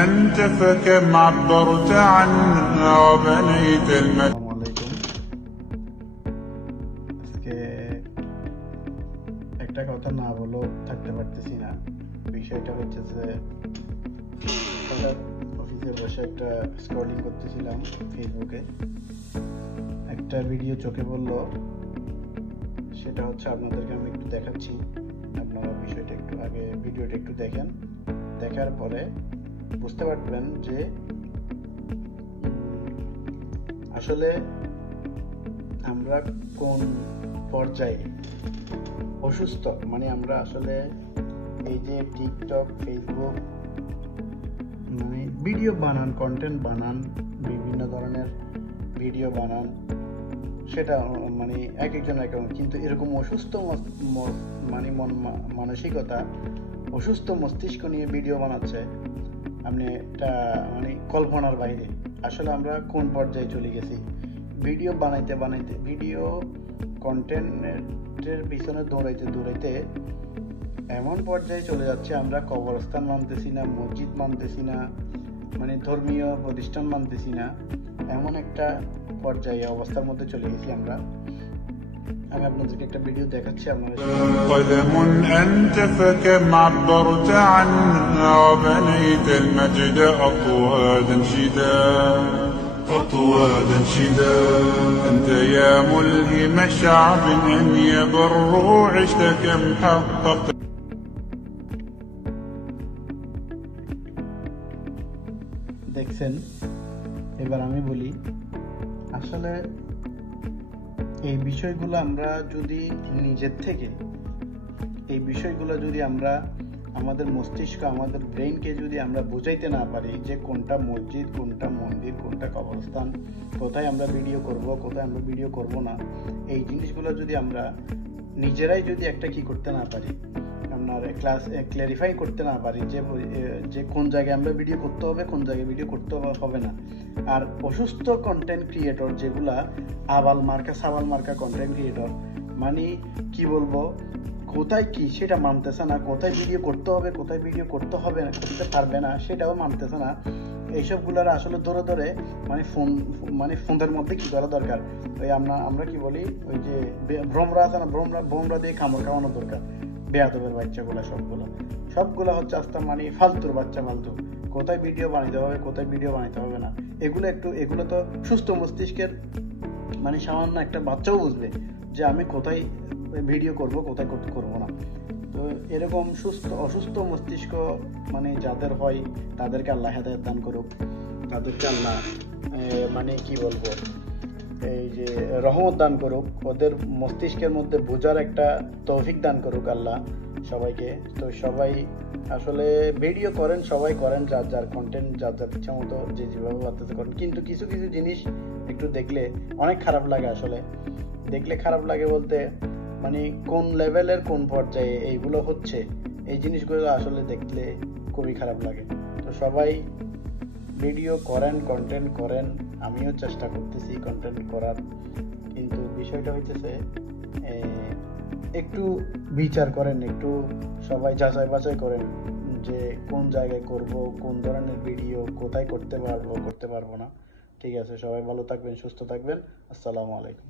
أنت فكم عبرت عنها وبنيت المجد. আজকে একটা কথা না বলেও থাকতে পারতেছি না। বিষয়টা হচ্ছে যে অফিসে বসে একটা স্ক্রলিং করতেছিলাম ফেসবুকে, একটা ভিডিও চোখে পড়লো। সেটা হচ্ছে আপনাদেরকে আমি একটু দেখাচ্ছি। আপনারা বিষয়টা একটু আগে ভিডিওটা একটু দেখেন, দেখার পরে বুঝতে পারবেন যে আসলে আমরা কোন পর্যায়ে অসুস্থ। মানে আমরা আসলে এই যে টিকটক, ফেসবুক, মানে ভিডিও বানান, কন্টেন্ট বানান, বিভিন্ন ধরনের ভিডিও বানান, সেটা মানে এক একজন এক এক, কিন্তু এরকম অসুস্থ মানে মানসিকতা, অসুস্থ মস্তিষ্ক নিয়ে ভিডিও বানাচ্ছে, আপনি এটা মানে কল্পনার বাইরে। আসলে আমরা কোন পর্যায়ে চলে গেছি, ভিডিও বানাইতে বানাইতে, ভিডিও কন্টেন্টের পিছনে দৌড়াইতে দৌড়াইতে এমন পর্যায়ে চলে যাচ্ছে আমরা কবরস্থান মানতেছি না, মসজিদ মানতেছি না, মানে ধর্মীয় প্রতিষ্ঠান মানতেছি না, এমন একটা পর্যায়ে অবস্থার মধ্যে চলে গেছি আমরা। আমি আপনাদেরকে একটা ভিডিও দেখাচ্ছি আপনারা। قدم أنت فكم عبرت عنها وبنيت المجد أطوادا شدا، أطوادا شدا. أنت يا ملهم شعب أن يبروا، عشت كم حققت. দেখছেন? এবার আমি বলি, আসলে এই বিষয়গুলো আমরা যদি নিজের থেকে, এই বিষয়গুলো যদি আমরা আমাদের মস্তিষ্ক, আমাদের ব্রেইনকে যদি আমরা বোঝাইতে না পারি যে কোনটা মসজিদ, কোনটা মন্দির, কোনটা কবরস্থান, কোথায় আমরা ভিডিও করব, কোথায় আমরা ভিডিও করব না, এই জিনিসগুলো যদি আমরা নিজেরাই যদি একটা কি করতে না পারি, আপনার ক্লারিফাই করতে না পারি যে কোন জায়গায় আমরা ভিডিও করতে হবে, কোন জায়গায় ভিডিও করতে হবে না। আর অসুস্থ কন্টেন্ট ক্রিয়েটর যেগুলা আবাল মার্কা সাবাল মার্কা কন্টেন্ট ক্রিয়েটর, মানে কি বলবো, কোথায় কি সেটা মানতেছে না, কোথায় ভিডিও করতে হবে, কোথায় ভিডিও করতে হবে না, করতে পারবে না সেটাও মানতেছে না। এইসবগুলার আসলে ধরে ধরে মানে ফোনের মধ্যে কি করা দরকার, ওই আমরা কি বলি, ওই যে ভ্রমরা আছে না, ভ্রমরা দিয়ে কামড় খাওয়ানো দরকার। বেয়াদবের বাচ্চাগুলা সবগুলা হচ্ছে আস্তে মানে ফালতুর বাচ্চা, ফালতু। কোথায় ভিডিও বানাইতে হবে, কোথায় ভিডিও বানাইতে হবে না, এগুলো তো সুস্থ মস্তিষ্কের মানে সামান্য একটা বাচ্চাও বুঝবে যে আমি কোথায় ভিডিও করব, কোথায় করব না। তো এরকম অসুস্থ মস্তিষ্ক মানে যাদের হয়, তাদেরকে আল্লাহ হেদায়েত দান করুক, তাদেরকে আল্লাহ মানে কি বলবো, এই যে রহমত দান করুক, ওদের মস্তিষ্কের মধ্যে বোঝার একটা তৌফিক দান করুক আল্লাহ সবাইকে। তো সবাই আসলে ভিডিও করেন, সবাই করেন, যার যার কন্টেন্ট, যার যার ইচ্ছা মতো যে যেভাবে পারতেছে করেন, কিন্তু কিছু কিছু জিনিস একটু দেখলে অনেক খারাপ লাগে। আসলে দেখলে খারাপ লাগে বলতে মানে কোন লেভেলের কোন পর্যায়ে এইগুলো হচ্ছে, এই জিনিসগুলো আসলে দেখলে খুবই খারাপ লাগে। তো সবাই ভিডিও করেন, কন্টেন্ট করেন, আমিও চেষ্টা করতেছি কন্টেন্ট করার, কিন্তু বিষয়টা হইতেছে একটু বিচার করেন, একটু সবাই যাচাই বাছাই করেন যে কোন জায়গায় করব, কোন ধরনের ভিডিও কোথায় করতে পারবো না। ঠিক আছে, সবাই ভালো থাকবেন, সুস্থ থাকবেন। আসসালামু আলাইকুম।